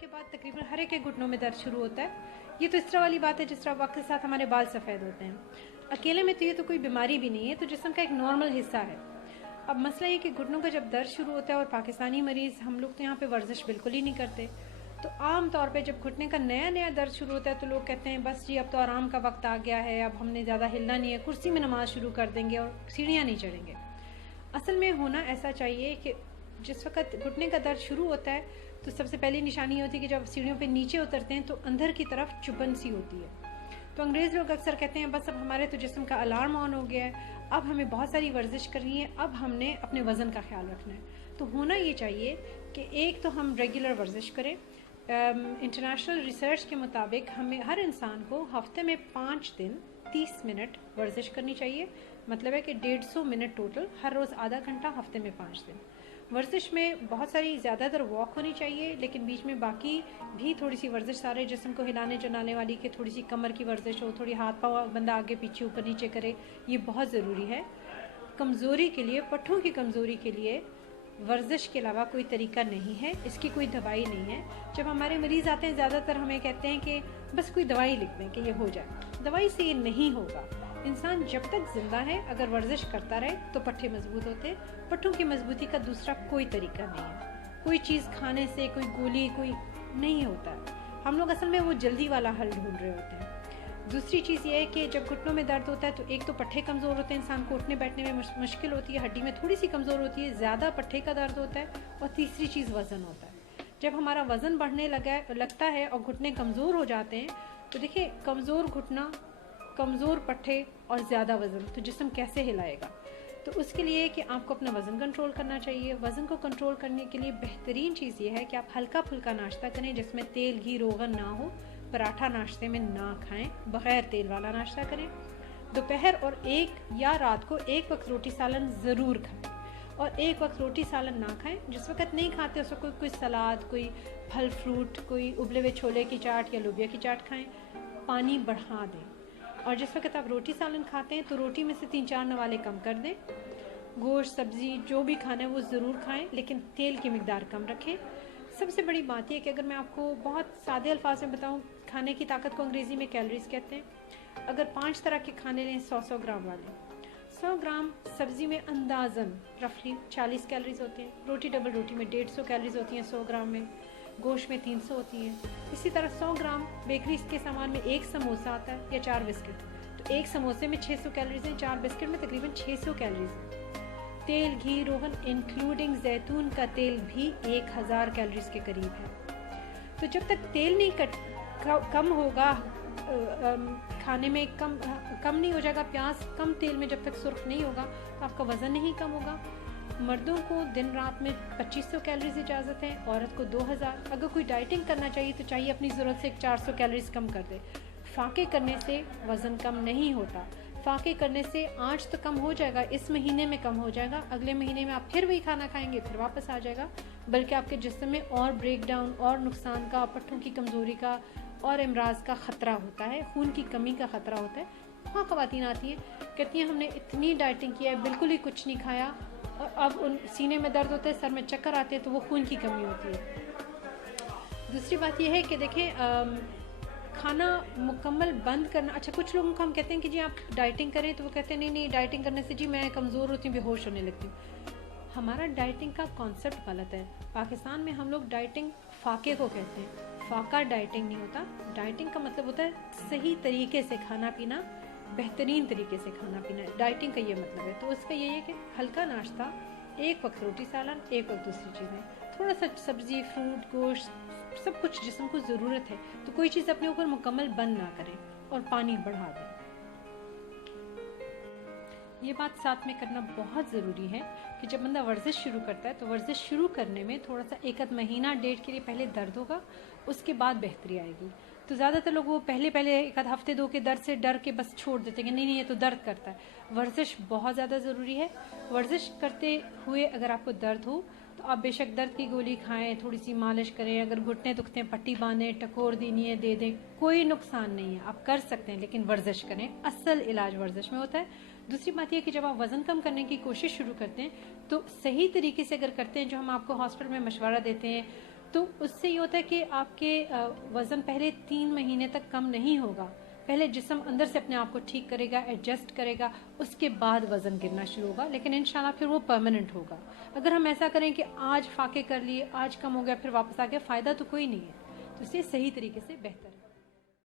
के बाद तकरीबन हर एक के घुटनों में दर्द शुरू होता है। ये तो इस तरह वाली बात है जिस तरह वक्त के साथ हमारे बाल सफ़ेद होते हैं। अकेले में तो ये तो कोई बीमारी भी नहीं है, तो जिस्म का एक नॉर्मल हिस्सा है। अब मसला ये कि घुटनों का जब दर्द शुरू होता है, और पाकिस्तानी मरीज़ हम लोग तो यहाँ पे वर्जिश बिल्कुल ही नहीं करते, तो आम तौर पे जब घुटने का नया नया दर्द शुरू होता है तो लोग कहते हैं बस जी अब तो आराम का वक्त आ गया है, अब हमने ज़्यादा हिलना नहीं है, कुर्सी में नमाज शुरू कर देंगे और सीढ़ियाँ नहीं चढ़ेंगे। असल में होना ऐसा चाहिए कि जिस वक्त घुटने का दर्द शुरू होता है तो सबसे पहली निशानी होती है कि जब सीढ़ियों पे नीचे उतरते हैं तो अंदर की तरफ चुभन सी होती है। तो अंग्रेज़ लोग अक्सर कहते हैं बस अब हमारे तो जिस्म का अलार्म ऑन हो गया है, अब हमें बहुत सारी वर्जिश करनी है, अब हमने अपने वज़न का ख्याल रखना है। तो होना ये चाहिए कि एक तो हम रेगुलर वर्जिश करें। इंटरनेशनल रिसर्च के मुताबिक हमें हर इंसान को हफ्ते में 5 दिन 30 मिनट वर्जिश करनी चाहिए। मतलब है कि 150 मिनट टोटल, हर रोज़ आधा घंटा, हफ्ते में 5 दिन। वर्जिश में बहुत सारी ज़्यादातर वॉक होनी चाहिए, लेकिन बीच में बाकी भी थोड़ी सी वर्जिश, सारे जिस्म को हिलाने जलाने वाली, कि थोड़ी सी कमर की वर्जिश हो, थोड़ी हाथ पाँव बंदा आगे पीछे ऊपर नीचे करे, ये बहुत ज़रूरी है। कमज़ोरी के लिए, पट्ठों की कमज़ोरी के लिए वर्जिश के अलावा कोई तरीका नहीं है, इसकी कोई दवाई नहीं है। जब हमारे मरीज़ आते हैं ज़्यादातर हमें कहते हैं कि बस कोई दवाई लिख दें कि ये हो जाए। दवाई से ये नहीं होगा। इंसान जब तक जिंदा है अगर वर्जिश करता रहे तो पट्टे मजबूत होते हैं। पट्टों की मजबूती का दूसरा कोई तरीका नहीं है। कोई चीज़ खाने से, कोई गोली, कोई नहीं होता है। हम लोग असल में वो जल्दी वाला हल ढूंढ रहे होते हैं। दूसरी चीज़ ये है कि जब घुटनों में दर्द होता है तो एक तो पट्टे कमज़ोर होते हैं, इंसान को उठने बैठने में मुश्किल होती है, हड्डी में थोड़ी सी कमज़ोर होती है, ज़्यादा पट्टे का दर्द होता है, और तीसरी चीज़ वज़न होता है। जब हमारा वज़न बढ़ने लगता है और घुटने कमज़ोर हो जाते हैं तो देखिए, कमज़ोर घुटना, कमज़ोर पट्टे और ज़्यादा वज़न, तो जिस्म कैसे हिलाएगा। तो उसके लिए कि आपको अपना वज़न कंट्रोल करना चाहिए। वज़न को कंट्रोल करने के लिए बेहतरीन चीज़ ये है कि आप हल्का फुल्का नाश्ता करें जिसमें तेल, घी, रोगन ना हो। पराठा नाश्ते में ना खाएं, बग़ैर तेल वाला नाश्ता करें। दोपहर और एक या रात को एक वक्त रोटी सालन ज़रूर खाएं, और एक वक्त रोटी सालन ना खाएं। जिस वक्त नहीं खाते उस वक्त कोई सलाद, कोई फल फ्रूट, कोई उबले हुए छोले की चाट या लोबिया की चाट खाएं। पानी बढ़ा दें, और जिस वक्त आप रोटी सालन खाते हैं तो रोटी में से 3-4 नवाले कम कर दें। गोश्त, सब्ज़ी जो भी खाना है वो ज़रूर खाएं, लेकिन तेल की मिकदार कम रखें। सबसे बड़ी बात यह है कि अगर मैं आपको बहुत सादे अल्फाज में बताऊं, खाने की ताकत को अंग्रेज़ी में कैलोरीज कहते हैं। अगर 5 तरह के खाने लें 100-100 ग्राम वाले, 100 ग्राम सब्ज़ी में अंदाज़न रफली 40 कैलोरीज होती हैं। रोटी, डबल रोटी में 150 कैलोरीज होती हैं 100 ग्राम में। गोश्त में 300 होती हैं। इसी तरह 100 ग्राम बेकरी के सामान में एक समोसा आता है या 4 बिस्किट, तो एक समोसे में 600 कैलोरीज हैं, 4 बिस्किट में तकरीबन 600 कैलोरीज हैं। तेल, घी, रोगन इंक्लूडिंग जैतून का तेल भी 1000 कैलोरीज के करीब है। तो जब तक तेल नहीं कम होगा, खाने में कम नहीं हो जाएगा, प्याज कम तेल में जब तक सुर्ख नहीं होगा तो आपका वज़न नहीं कम होगा। मर्दों को दिन रात में 2500 कैलोरीज इजाज़त है, औरत को 2000। अगर कोई डाइटिंग करना चाहिए तो चाहिए अपनी ज़रूरत से 400 कैलोरीज कम कर दे। फाके करने से वज़न कम नहीं होता। फाके करने से आँच तो कम हो जाएगा, इस महीने में कम हो जाएगा, अगले महीने में आप फिर वही खाना खाएंगे, फिर वापस आ जाएगा, बल्कि आपके जिस्म में और ब्रेक डाउन और नुकसान का, पट्टों की कमज़ोरी का और अमराज का ख़तरा होता है, खून की कमी का ख़तरा होता है। वहाँ ख़वातीन आती हैं, कहती हैं हमने इतनी डाइटिंग किया है, बिल्कुल ही कुछ नहीं खाया, और अब उन सीने में दर्द होता है, सर में चक्कर आते हैं, तो वो खून की कमी होती है। दूसरी बात यह है कि देखें, खाना मुकम्मल बंद करना। अच्छा, कुछ लोगों को हम कहते हैं कि जी आप डाइटिंग करें, तो वो कहते हैं नहीं डाइटिंग करने से जी मैं कमज़ोर होती हूँ, बेहोश होने लगती हूँ। हमारा डाइटिंग का कॉन्सेप्ट गलत है। पाकिस्तान में हम लोग डाइटिंग फाके को कहते हैं, फाका डाइटिंग नहीं होता। डाइटिंग का मतलब होता है सही तरीके से खाना पीना, बेहतरीन तरीके से खाना पीना, डाइटिंग का ये मतलब है। तो उसका ये है कि हल्का नाश्ता, एक वक्त रोटी सालन, एक वक्त दूसरी चीज़ें, थोड़ा सा सब्ज़ी, फ्रूट, गोश्त, सब कुछ जिस्म को ज़रूरत है, तो कोई चीज़ अपने ऊपर मुकम्मल बंद ना करें, और पानी बढ़ा दें। ये बात साथ में करना बहुत ज़रूरी है कि जब बंदा वर्जिश शुरू करता है तो वर्जिश शुरू करने में थोड़ा सा 1 महीना 1.5 के लिए पहले दर्द होगा, उसके बाद बेहतरी आएगी। तो ज़्यादातर लोग वो पहले 1 हफ्ते 2 के दर्द से डर के बस छोड़ देते हैं कि नहीं ये तो दर्द करता है। वर्जिश बहुत ज़्यादा ज़रूरी है। वर्जिश करते हुए अगर आपको दर्द हो तो आप बेशक दर्द की गोली खाएं, थोड़ी सी मालिश करें, अगर घुटने दुखते हैं पट्टी बांधें, टकोर दीनिए दे दें, कोई नुकसान नहीं है, आप कर सकते हैं, लेकिन वर्जिश करें। असल इलाज वर्जिश में होता है। दूसरी बात यह कि जब आप वज़न कम करने की कोशिश शुरू करते हैं तो सही तरीके से अगर करते हैं, जो हम आपको हॉस्पिटल में मशवरा देते हैं, तो उससे ये होता है कि आपके वज़न पहले 3 महीने तक कम नहीं होगा, पहले जिस्म अंदर से अपने आप को ठीक करेगा, एडजस्ट करेगा, उसके बाद वज़न गिरना शुरू होगा, लेकिन इंशाल्लाह फिर वो परमानेंट होगा। अगर हम ऐसा करें कि आज फाके कर लिए, आज कम हो गया, फिर वापस आ गया, फ़ायदा तो कोई नहीं है। तो इसलिए सही तरीके से बेहतर है।